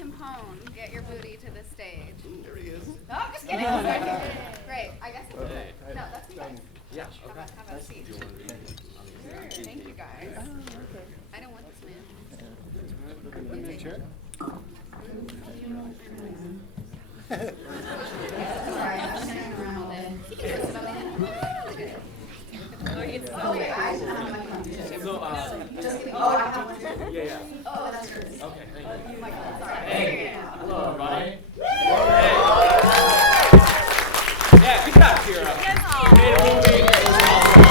Timpone, get your booty to the stage. There he is. No, I'm just kidding. Great. I guess it's good. No, that's me. Yeah. Okay. Have a seat. Sure. Thank you guys. I don't want this man. You take it. Sorry, I'm standing around all day. You can sit on the end. Oh, wait, I have my phone too. So, Just kidding. Oh, I have one. yeah. Oh, that's yours. Okay, thank you. Oh my God, sorry. Hey. Figuring it out. Hello, everybody. Yeah, good job, Kira. You made a movie. It was awesome.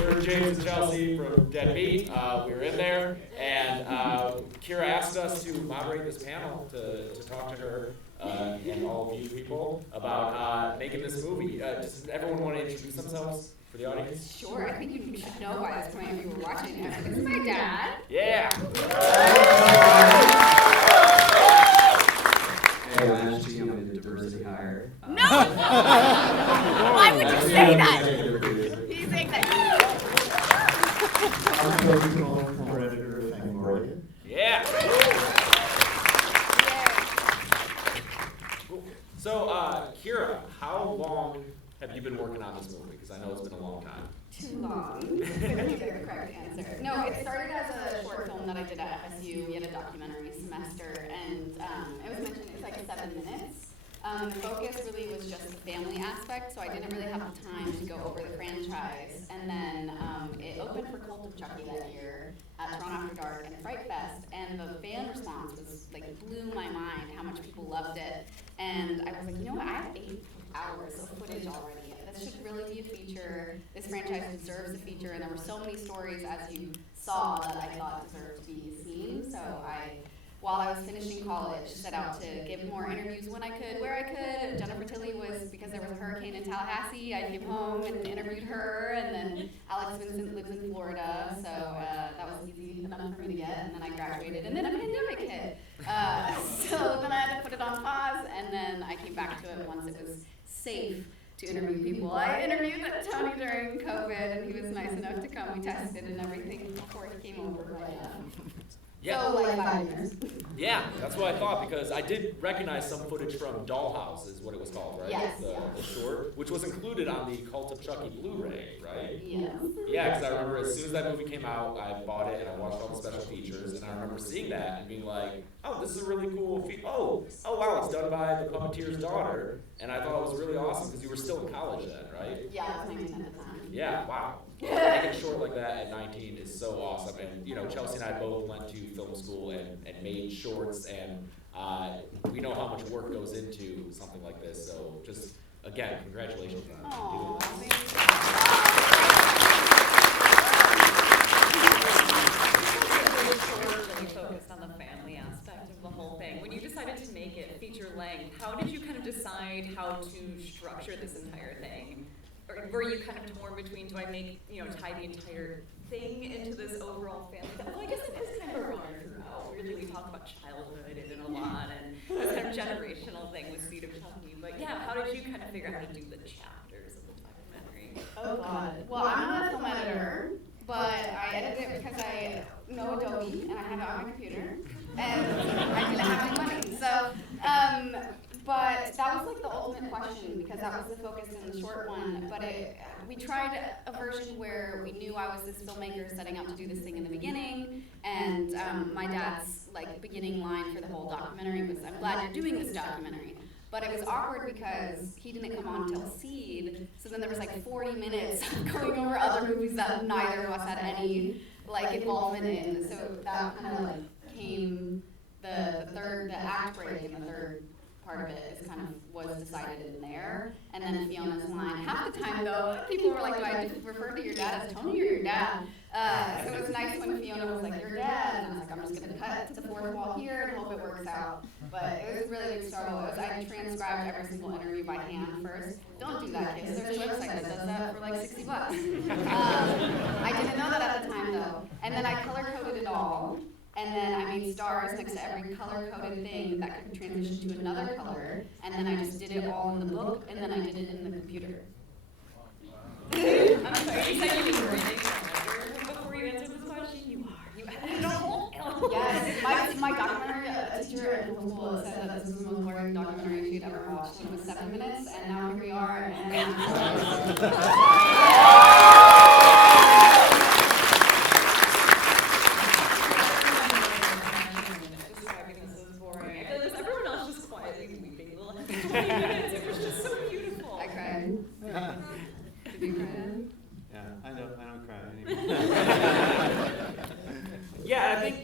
We're James and Chelsea from Dead Meat. We were in there, and Kira asked us to moderate this panel to talk to her and all of you people about making this movie. Does everyone want to introduce themselves for the audience? Sure, I think you should know by this point if you were watching it. This is my dad. Yeah. Hey, I'm Ashley. I'm a diversity hire. No! Why would you say that? He's saying that. I'm Chucky from Predator of Fangoria. Yeah. Cool. So, Kira, how long have you been working on this movie? Because I know it's been a long time. Too long. Very correct answer. No, it started as a short film that I did at FSU. We had a documentary semester, and it was mentioned it's like 7 minutes. The focus really was just the family aspect, so I didn't really have the time to go over the franchise. And then it opened for Cult of Chucky that year at Toronto After Dark and Fright Fest, and the fan response was like blew my mind how much people loved it. And I was like, you know what? I have 8 hours of footage already. This should really be a feature. This franchise deserves a feature, and there were so many stories, as you saw, that I thought deserved to be seen. So while I was finishing college, set out to give more interviews when I could, where I could. Jennifer Tilly was, because there was a hurricane in Tallahassee, I came home and interviewed her, and then Alex Vincent lives in Florida, so that was easy enough for me to get, and then I graduated, and then a pandemic hit. So then I had to put it on pause, and then I came back to it once it was safe to interview people. I interviewed Tony during COVID, and he was nice enough to come. We tested and everything before he came over. Yeah. So like 5 years. Yeah, that's what I thought, because I did recognize some footage from Dollhouse, is what it was called, right? Yes. The short, which was included on the Cult of Chucky Blu-ray, right? Yes. Yeah, because I remember as soon as that movie came out, I bought it and I watched all the special features, and I remember seeing that and being like, oh, this is a really cool oh wow, it's done by the puppeteer's daughter, and I thought it was really awesome because you were still in college then, right? Yeah, I was 19 at the time. Yeah, wow. Making a short like that at 19 is so awesome. And, you know, Chelsea and I both went to film school and made shorts, and we know how much work goes into something like this. So just, again, congratulations on doing this. Really focused on the family aspect of the whole thing. When you decided to make it feature length, how did you kind of decide how to structure this entire thing? Or were you kind of torn between, do I make, tie the entire thing into this overall family? Well, I guess it is kind of a runner throughout. Really, we talk about childhood in it a lot, and this kind of generational thing with Seed of Chucky. But yeah, how did you kind of figure out how to do the chapters of the documentary? Oh God. Well, I'm not a film editor, but I edited it because I know Adobe and I have it on my computer, and I didn't have any money. So, but that was like the ultimate question, because that was the focus in the short one. But we tried a version where we knew I was this filmmaker setting out to do this thing in the beginning, and my dad's like beginning line for the whole documentary was, "I'm glad you're doing this documentary." But it was awkward because he didn't come on till Seed, so then there was like 40 minutes going over other movies that neither of us had any like involvement in. So that kind of like came the act break in the third part of it is kind of was decided in there. And then Fiona's line, half the time though, people were like, do I refer to your dad as Tony or your dad? So it was nice when Fiona was like, your dad, and I was like, I'm just going to cut to the fourth wall here and hope it works out. But it was a really big struggle. I transcribed every single interview by hand first. Don't do that, kids. There's a website that does that for like $60. I didn't know that at the time though. And then I color-coded it all. And then I made stars next to every color-coded thing that could transition to another color. And then I just did it all in the book, and then I did it in the computer. I'm sorry, you said you were reading before you watched when it was 7 minutes, and now here we are. And describing this as boring. I feel like everyone else just quietly weeping the last 20 minutes. It was just so beautiful. I cried. Did you cry? Yeah, I don't cry anymore. Yeah, I think,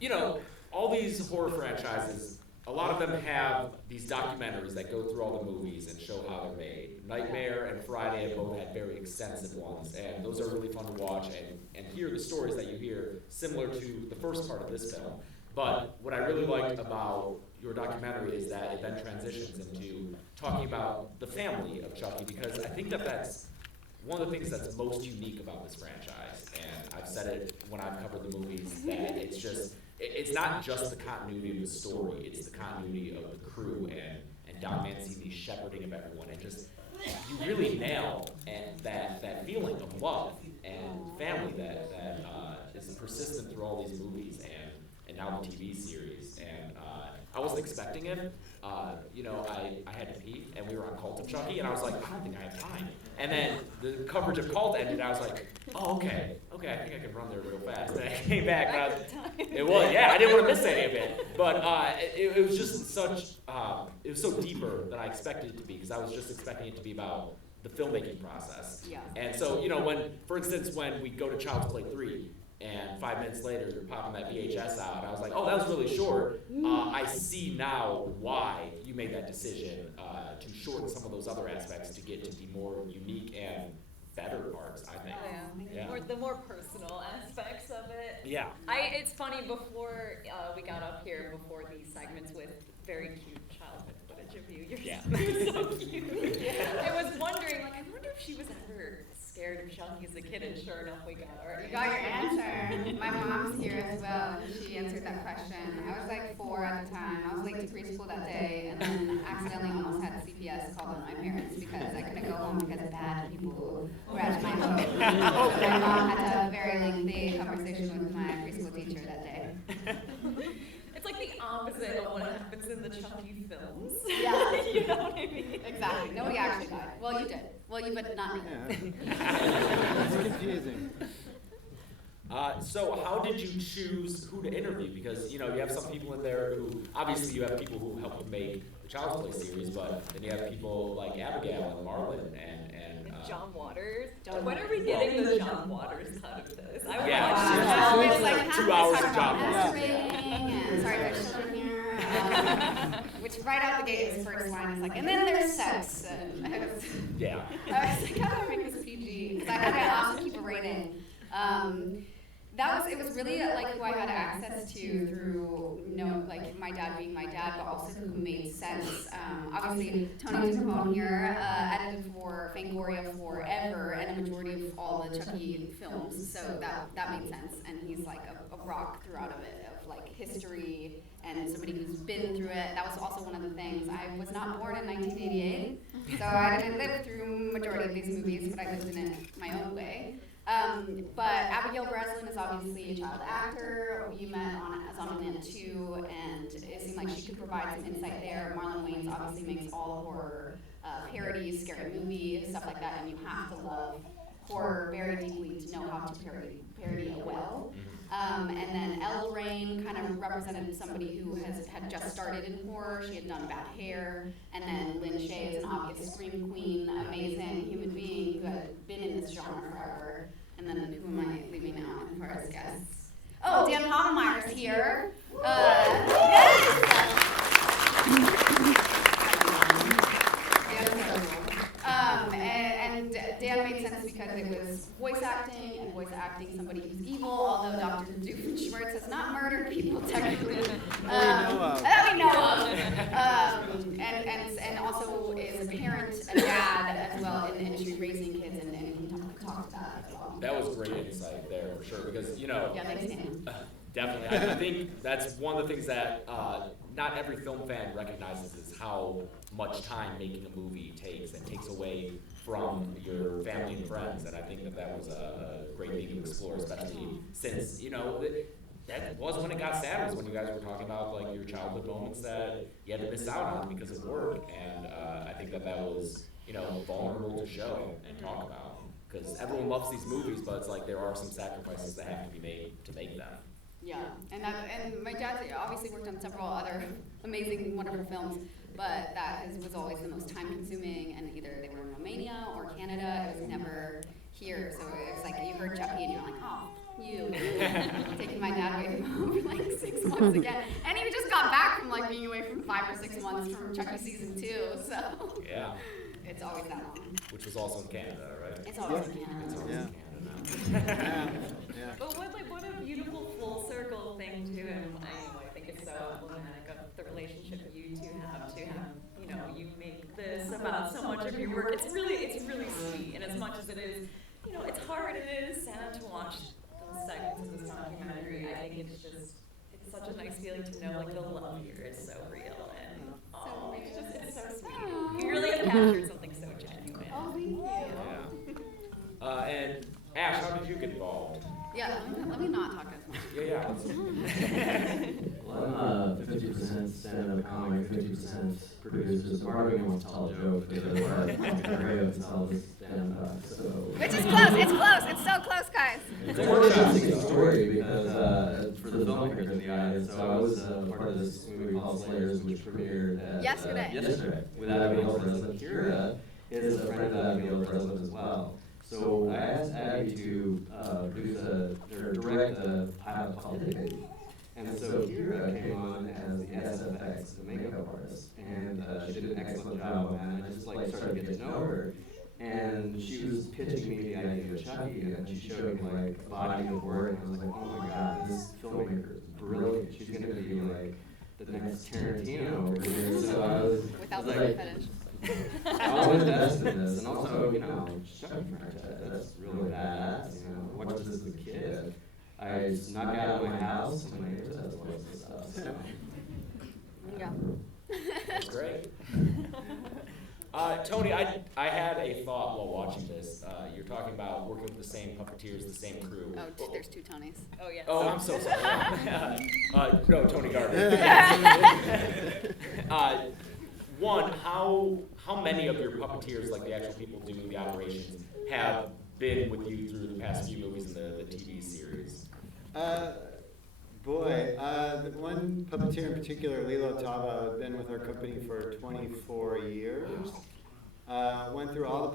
you know, all these horror franchises, a lot of them have these documentaries that go through all the movies and show how they're made. Nightmare and Friday have both had very extensive ones, and those are really fun to watch and hear the stories that you hear, similar to the first part of this film. But what I really liked about your documentary is that it then transitions into talking about the family of Chucky, because I think that that's one of the things that's most unique about this franchise, and I've said it when I've covered the movies, that it's not just the continuity of the story, it's the continuity of the crew and Don Mancini's shepherding of everyone, and just, you really nail that feeling of love and family that is persistent through all these movies and now the TV series. And I wasn't expecting it. You know, I had to pee, and we were on Cult of Chucky, and I was like, I don't think I have time. And then the coverage of Cult ended, and I was like, oh, okay, I think I can run there real fast. And I came back, and I didn't want to miss any of it. But it was just such, it was so deeper than I expected it to be, because I was just expecting it to be about the filmmaking process. Yeah. And so, you know, for instance, when we go to Child's Play 3, and 5 minutes later, you're popping that VHS out. I was like, oh, that was really short. I see now why you made that decision to shorten some of those other aspects to get to the more unique and better parts, I think. Yeah. Or the more personal aspects of it. Yeah. It's funny, before we got up here, before these segments with very cute childhood footage of you, you're so cute. I was wondering, I wonder if she was ever scared of Chucky as a kid, and sure enough, we got her. You got your answer. My mom's here as well, and she answered that question. I was like 4 at the time. I was late to preschool that day, and then accidentally almost had CPS called on my parents because I couldn't go home because bad people grabbed my coat. My mom had to have a very lengthy conversation with my preschool teacher that day. It's like the opposite of what happens in the Chucky films. Yeah. You know what I mean? Exactly. Nobody actually died. Well, you did. Well, you, but not me. It's confusing. So how did you choose who to interview? Because, you know, you have some people in there who, obviously you have people who helped make the Child's Play series, but then you have people like Abigail and Marlon and John Waters. When are we getting the John Waters out of this? I Yeah. It's like 2 hours of John masturbating and sorry, there's children here. Which right out the gate, his first line is like, and then there's sex. And I was like, how do I make this PG? Because I had to also keep a rating. It was really like who I had access to through, like my dad being my dad, but also who made sense. Obviously, Tony Capone here edited for Fangoria forever and a majority of all the Chucky films, so that made sense. And he's like a rock throughout of it, of like history and somebody who's been through it. That was also one of the things. I was not born in 1988, so I didn't live through majority of these movies, but I lived in it my own way. But Abigail Breslin is obviously a child actor. You met as on Ant 2, and it seemed like she could provide some insight there. Marlon Wayans obviously makes all horror parodies, scary movie, stuff like that, and you have to love horror very deeply to know how to parody it well. And then Elle Lorraine kind of represented somebody who had just started in horror. She had done Bad Hair. And then Lynn Shay is an obvious scream queen, amazing human being who had been in this genre forever. And then who am I leaving out as far as guests? Oh, Dan Povenmire's here. Yes! And Dan made sense because it was voice acting, and voice acting somebody who's evil, although Dr. Doofenshmirtz has not murdered people technically. That we know of. And also is a parent, a dad as well in the industry, raising kids, and he can talk to that as well. That was great insight there for sure, because, you know, Yeah, thanks, Dan. definitely. I think that's one of the things that not every film fan recognizes is how much time making a movie takes and takes away from your family and friends. And I think that was a great thing to explore, especially since, you know, that was when it got sad, was when you guys were talking about like your childhood moments that you had to miss out on because of work, and I think that was, you know, vulnerable to show and talk about, because everyone loves these movies, but it's like there are some sacrifices that have to be made to make them. Yeah, and my dad obviously worked on several other amazing, wonderful films, but was always the most time consuming, and either they were in Romania or Canada, it was never here, so it was like you heard Chucky and you're like, oh, you. Taking my dad away from home for like 6 months again. And he just got back from like being away from 5 or 6 months from Chucky season 2, so. Yeah. It's always that long. Which was also in Canada, right? It's always in Canada. It's always Yeah. in Canada Yeah. But what a beautiful full circle thing too, and I think it's so emblematic of the relationship you two have, you know, you make this about so much of your work. It's really sweet, and as much as it is, you know, it's hard, it is sad to watch those segments of this documentary. I think it's such a nice feeling to know like the love here is so real, and it's so sweet. You really have captured something so genuine. Oh, thank you. Yeah. And Ash, how did you get involved? Yeah, let me not talk as much. Yeah. Well, I'm 50% stand-up comic, 50% producer. So part of me wants to tell a joke because I'm great to tell this stand-up. So Which is close, it's so close, guys. it's a more interesting story because for the filmmakers in the audience, so I was part of this movie called Slayers, which premiered at, yesterday with Abigail Breslin. Kira is a friend of Abigail Breslin as well. So I asked Abby to direct a pilot called Hit Baby. And so Kira came on as the SFX, the makeup artist, and she did an excellent job on that. I just like started to get to know her, and she was pitching me the idea of Chucky, and she showed me like a body of work, and I was like, oh my god, this filmmaker is brilliant. She's gonna be like the next Tarantino over here. So I was Without like, the fetish. I'll invest in this, and also, you know, Chucky franchise, that's really badass, you know, watched this as a kid. I snuck out of my house, and my neighbors had toys and stuff, so. Yeah. That's great. Tony, I had a thought while watching this. You're talking about working with the same puppeteers, the same crew. Oh, there's 2 Tonys. Oh yes. Oh, I'm so sorry. No, Tony Gardner. One, how many of your puppeteers, like the actual people doing the operations, have been with you through the past few movies in the TV series? The one puppeteer in particular, Lilo Tava, had been with our company for 24 years. Went through all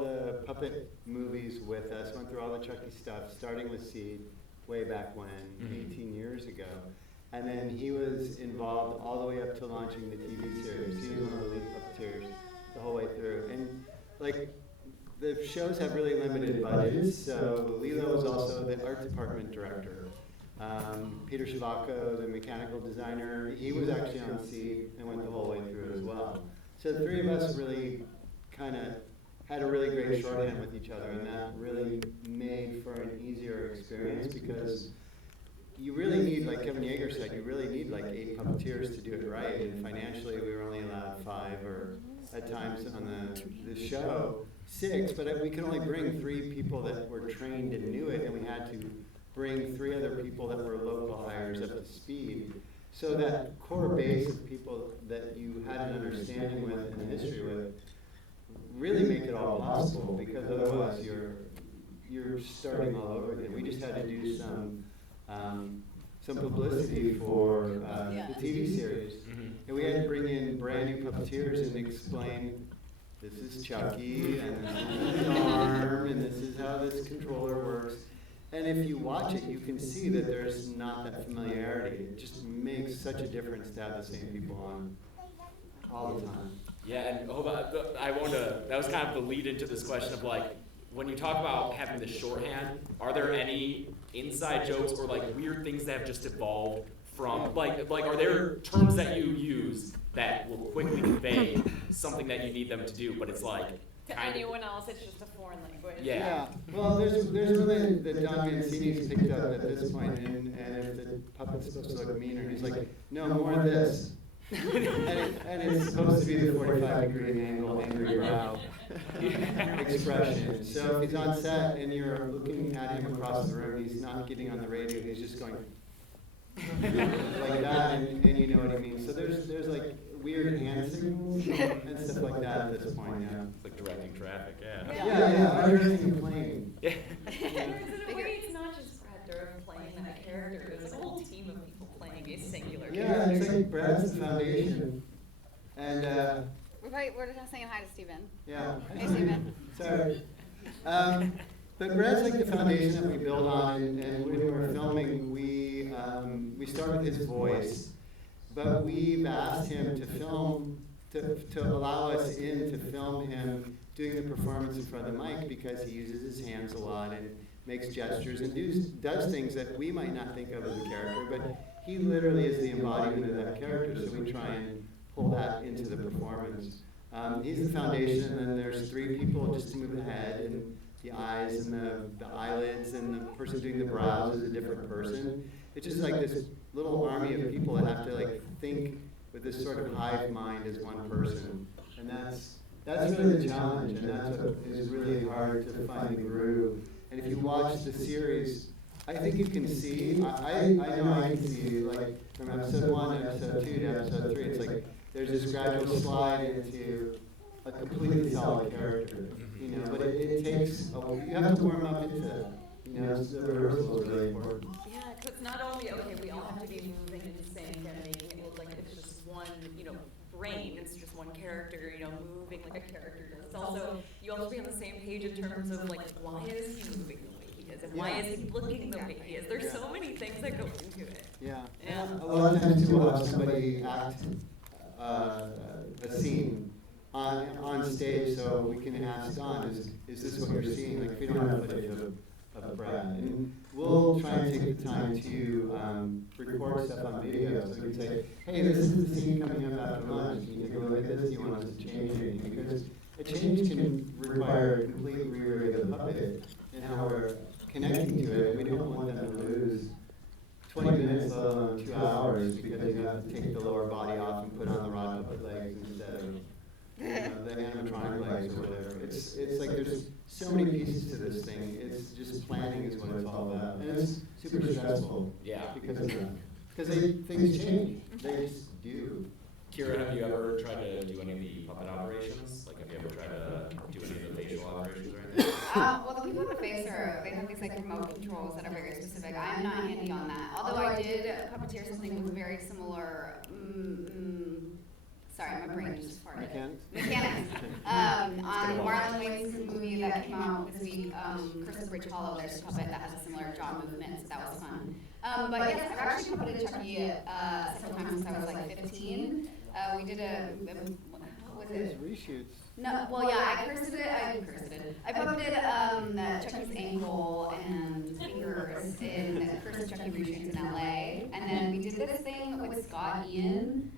the puppet movies with us, went through all the Chucky stuff, starting with Seed way back when, 18 years ago. And then he was involved all the way up to launching the TV series. He was one of the lead puppeteers the whole way through. And like, the shows have really limited budgets, so Lilo was also the art department director. Peter Shavako, the mechanical designer, he was actually on Seed and went the whole way through as well. So the 3 of us really kind of had a really great shorthand with each other, and that really made for an easier experience because you really need, like Kevin Yeager said, you really need like 8 puppeteers to do it right, and financially we were only allowed 5, or at times on the show 6, but we could only bring 3 people that were trained and knew it, and we had to bring 3 other people that were local hires up to speed. So that core base of people that you had an understanding with and a history with really make it all possible, because otherwise you're starting all over again. We just had to do some publicity for the TV series, and we had to bring in brand new puppeteers and explain, this is Chucky, and this is his arm, and this is how this controller works. And if you watch it, you can see that there's not that familiarity. It just makes such a difference to have the same people on all the time. Yeah, and that was kind of the lead into this question of like, when you talk about having the shorthand, are there any inside jokes or like weird things that have just evolved from, like are there terms that you use that will quickly convey something that you need them to do, but it's like, To anyone else, it's just a foreign language. Yeah. Well, there's one that Don Mancini's picked up at this point, and if the puppet's supposed to look meaner, he's like, no, more of this. and it's supposed to be the 45-degree angle, angry brow expression. So if he's on set and you're looking at him across the room, he's not getting on the radio, he's just going like that, and you know what I mean. So there's like weird hand signals and stuff like that at this point, yeah. It's like directing traffic, yeah. Yeah, I'm directing a plane. Yeah. In a way, it's not just Brad Dourif playing that character, there's a whole team of people playing a singular Yeah, character. it's like Brad's the foundation. And, We're just saying hi to Steven. yeah. Hey, Steven. Sorry. But Brad's like the foundation that we build on, and when we're filming, we start with his voice, but we've asked him to film, to allow us in to film him doing the performance in front of the mic because he uses his hands a lot and makes gestures and does things that we might not think of as a character, but he literally is the embodiment of that character, so we try and pull that into the performance. He's the foundation, and then there's 3 people just to move the head and the eyes and the eyelids, and the person doing the brows is a different person. It's just like this little army of people that have to like think with this sort of hive mind as one person, and that's really the challenge, and that's what is really hard to find the groove. And if you watch the series, I think you can see, I know I can see, like, from episode 1 to episode 2 to episode 3, it's like, there's this gradual slide into a completely solid character, you know, but it takes, you have to warm up into that, you know, the rehearsal is really important. Yeah, because it's not only, okay, we all have to be moving in sync and making it look like it's just one, you know, brain, it's just one character, you know, moving like a character does. It's also, you also be on the same page in terms of, like, why is he moving the way he is, and why is he looking the way he is? There's so many things that go into it. Yeah. Yeah. A lot of times too, we'll have somebody act a scene on stage, so we can ask Don, is this what you're seeing? Like, if we don't have footage of Brad, and we'll try and take the time to record stuff on video, so we can say, hey, this is the scene coming up after lunch, can you take a look at this, do you want us to change anything? Because a change can require a complete re-rig of the puppet and how we're connecting to it. We don't want them to lose 20 minutes, let alone 2 hours, because you have to take the lower body off and put on the raw puppet legs instead of the animatronic legs or whatever. It's like there's so many pieces to this thing. It's just planning is what it's all about, and it's super stressful. Yeah. Because of that. Because things change. They just do. Kira, have you ever tried to do any of the puppet operations? Like, have you ever tried to do any of the facial operations or anything? Well, the people in the face they have these like remote controls that are very specific. I am not handy on that. Although I did puppeteer something with very similar, sorry, my brain just farted. Mechanics. On Marlon Wayne's movie that came out this week, Curse of Bridge Hollow, there's a puppet that has a similar jaw movement, so that was fun. But yes, I've actually puppeted Chucky several times since I was like 15. We did what was it? Reshoots. No, well, yeah, I cursed it. I puppeted Chucky's ankle and fingers in Curse of Chucky reshoots in LA, and then we did this thing with Scott Ian.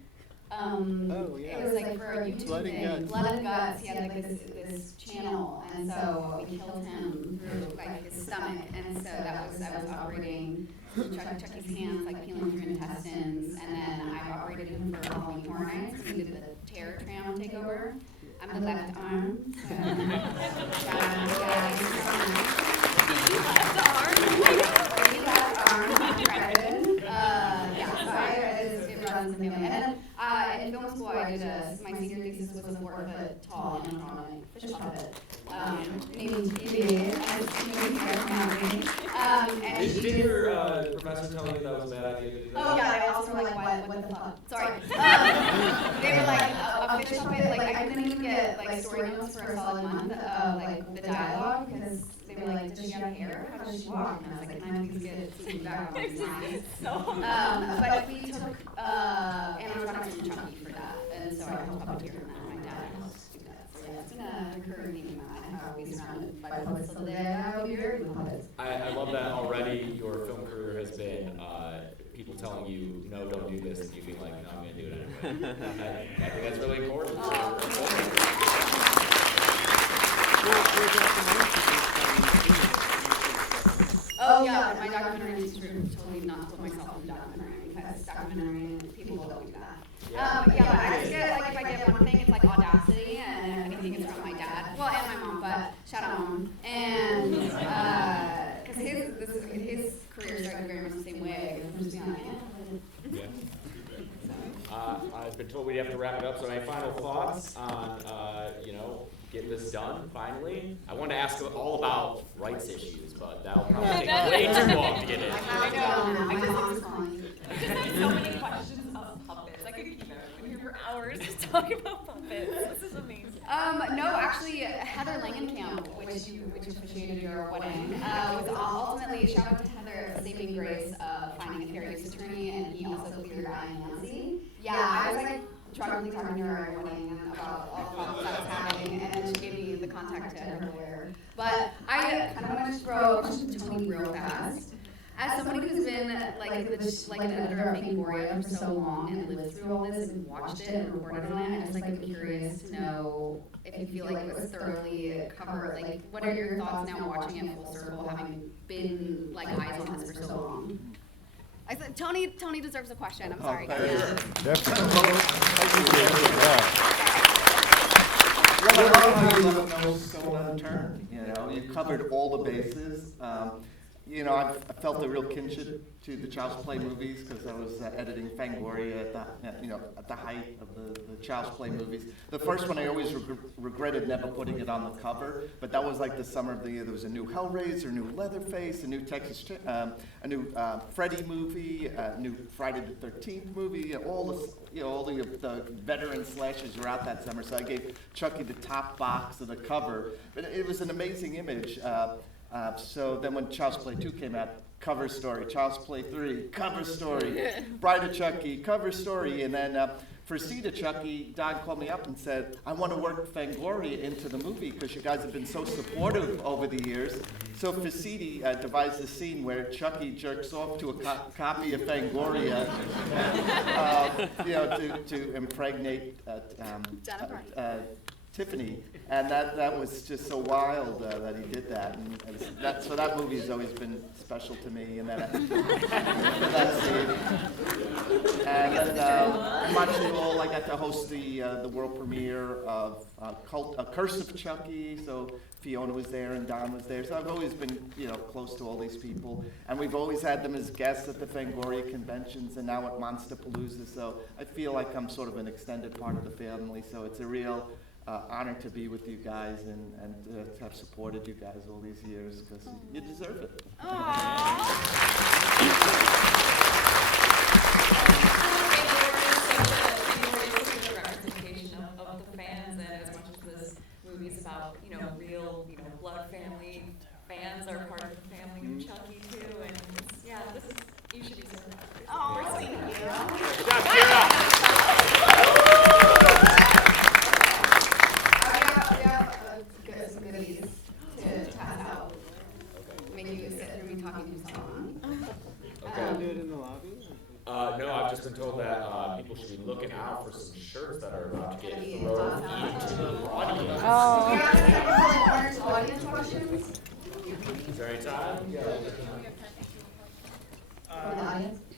Oh, yeah. It was like for a YouTube Blood and thing. Guts. Blood and Guts. He had like this channel, and so we killed him through like his stomach, and so I was operating Chucky's hands, like peeling through intestines, and then I operated him for Halloween Horror Nights. We did the Terror Tram takeover. I'm the left arm. In film school, I did my senior thesis was a 4-foot tall animatronic fish puppet named Evie. Did your professor tell you that was a bad idea to do that? Oh yeah, they also were like, what the fuck? Sorry. They were like, a fish puppet, like I couldn't even get like story notes for a solid month of like the dialogue because they were like, does she have hair? How does she walk? And I was like, can I please get feedback on these lines? But we took animatronics from Chucky for that, and so I helped puppeteer on that. My dad helped do that. So yeah, it's been a recurring theme of mine. How we surrounded by puppets till today. I will be very good puppets. I love that already your film career has been people telling you, no, don't do this, and you being like, no, I'm going to do it anyway. I think that's really important. Oh yeah, my documentary is true. Totally not to put myself in the documentary because because it's documentary and people will do that. But I just get, like, if I get one thing, it's like audacity, and if anything, it's from my dad. Well, and my mom, but shout out mom. And, because his career started very much the same way. Yeah. I've been told we have to wrap it up, so any final thoughts on, getting this done finally? I wanted to ask all about rights issues, but that'll probably take way too long to get in. I just have so many questions about puppets. I could keep here for hours talking about puppets. This is amazing. No, actually, Heather Langenkamp, which officiated your wedding, was ultimately, shout out to Heather, the saving grace of finding a fair use attorney, and he also cleared Nancy. Yeah, I was like drunkenly talking to her at your wedding about all the problems that was happening, and then she gave me the contact to her lawyer. But I kind of want to just throw a question to Tony real fast. As somebody who's been like an editor of Fangoria for so long and lived through all this and watched it and reported on it, I just like am curious to know if you feel like it was thoroughly covered. Like, what are your thoughts now watching it full circle, having been like eyes on this for so long? I said Tony deserves a question. I'm sorry. Well, a lot of you left no stone unturned. You covered all the bases. I felt a real kinship to the Child's Play movies because I was editing Fangoria at the height of the Child's Play movies. The first one I always regretted never putting it on the cover, but that was like the summer of the year. There was a new Hellraiser, a new Leatherface, a new a new Freddy movie, a new Friday the 13th movie. All the veteran slashers were out that summer, so I gave Chucky the top box of the cover. But it was an amazing image. So then when Child's Play 2 came out, cover story. Child's Play 3, cover story. Bride of Chucky, cover story. And then for Seed of Chucky, Don called me up and said, I want to work Fangoria into the movie because you guys have been so supportive over the years. So Faciti devised a scene where Chucky jerks off to a copy of Fangoria to impregnate Tiffany, and that was just so wild that he did that, and so that movie has always been special to me, and that scene. And in Montreal, I got to host the world premiere of A Curse of Chucky. So Fiona was there and Don was there. So I've always been close to all these people, and we've always had them as guests at the Fangoria conventions, and now at Monsterpalooza. So I feel like I'm sort of an extended part of the family. So it's a real honor to be with you guys and to have supported you guys all these years because you deserve it. Representation of the fans, and as much as this movie's about real blood family, fans are part of the family of Chucky too, and you should be so proud. Oh, thank you. Good job, Kira. Some goodies to pass out. Make you sit through me talking too long. Can we do it in the lobby? No, I've just been told that people should be looking out for some shirts that are about to get thrown into the audience. Audience questions? Is there any time?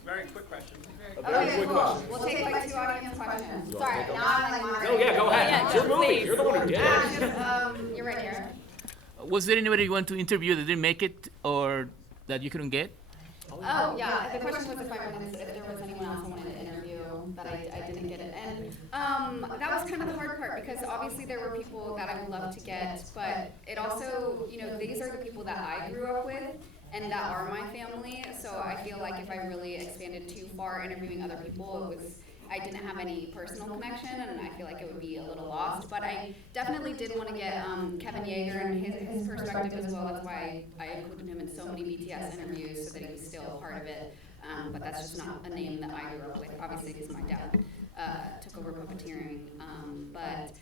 Very quick question. A very quick question. We'll take like 2 audience questions. You Sorry, wanna take now I'm like moderating. No, yeah, go ahead. It's your movie. You're the one who did it. You're right here. Was there anybody you want to interview that didn't make it or that you couldn't get? Oh, yeah. The question was if there was anyone else I wanted to interview that I didn't get it. And that was kind of the hard part because obviously there were people that I would love to get, but it also, these are the people that I grew up with and that are my family. So I feel like if I really expanded too far interviewing other people, I didn't have any personal connection, and I feel like it would be a little lost. But I definitely did want to get Kevin Yeager and his perspective as well. That's why I included him in so many BTS interviews, so that he was still a part of it. But that's just not a name that I grew up with, obviously, because my dad took over puppeteering. But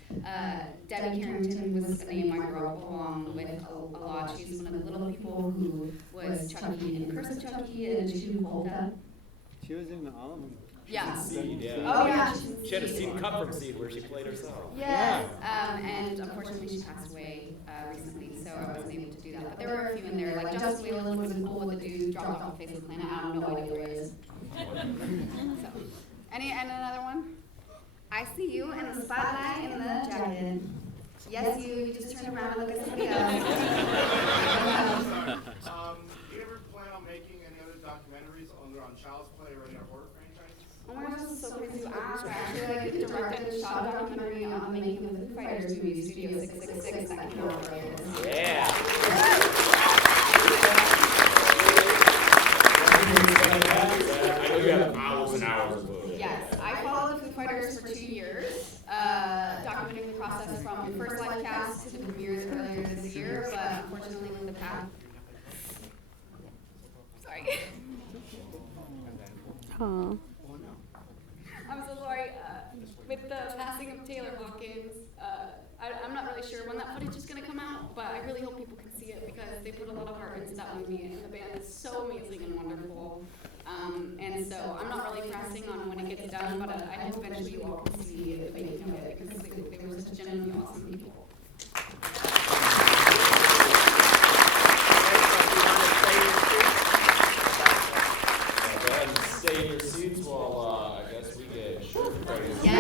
Debbie Carrington was a name I grew up along with a lot. She's one of the little people who was Chucky in Curse of Chucky and she called that. She was in all of them. Yeah. Seed, yeah. Oh, yeah. She had a scene cut from Seed where she played herself. Yes. And unfortunately she passed away recently, so I wasn't able to do that. But there were a few in there, like Justin Whalen was cool with the dude dropped off the face of the planet. I don't know what idea where he is. So, and another one? I see you in the spotlight in the jacket. Yes, you just turn around and look at somebody else. Do you ever plan on making any other documentaries on Child's Play or any other horror franchises? Oh my gosh, this is so crazy. I actually directed and shot a documentary on the making of the Foo Fighters movie, Studio 666, that came out earlier this year. Yeah. I know you have hours and hours of footage. Yes, I followed the Foo Fighters for 2 years, documenting the process from the first live cast to the premieres earlier this year, but unfortunately with the path. Sorry. I'm so sorry. With the passing of Taylor Hawkins, I'm not really sure when that footage is going to come out, but I really hope people can see it because they put a lot of heart into that movie, and the band is so amazing and wonderful. And so I'm not really pressing on when it gets done, but I hope eventually you all can see the making of it because they were such genuinely awesome people. Go ahead and stay in your seats while I guess we get short. Yes.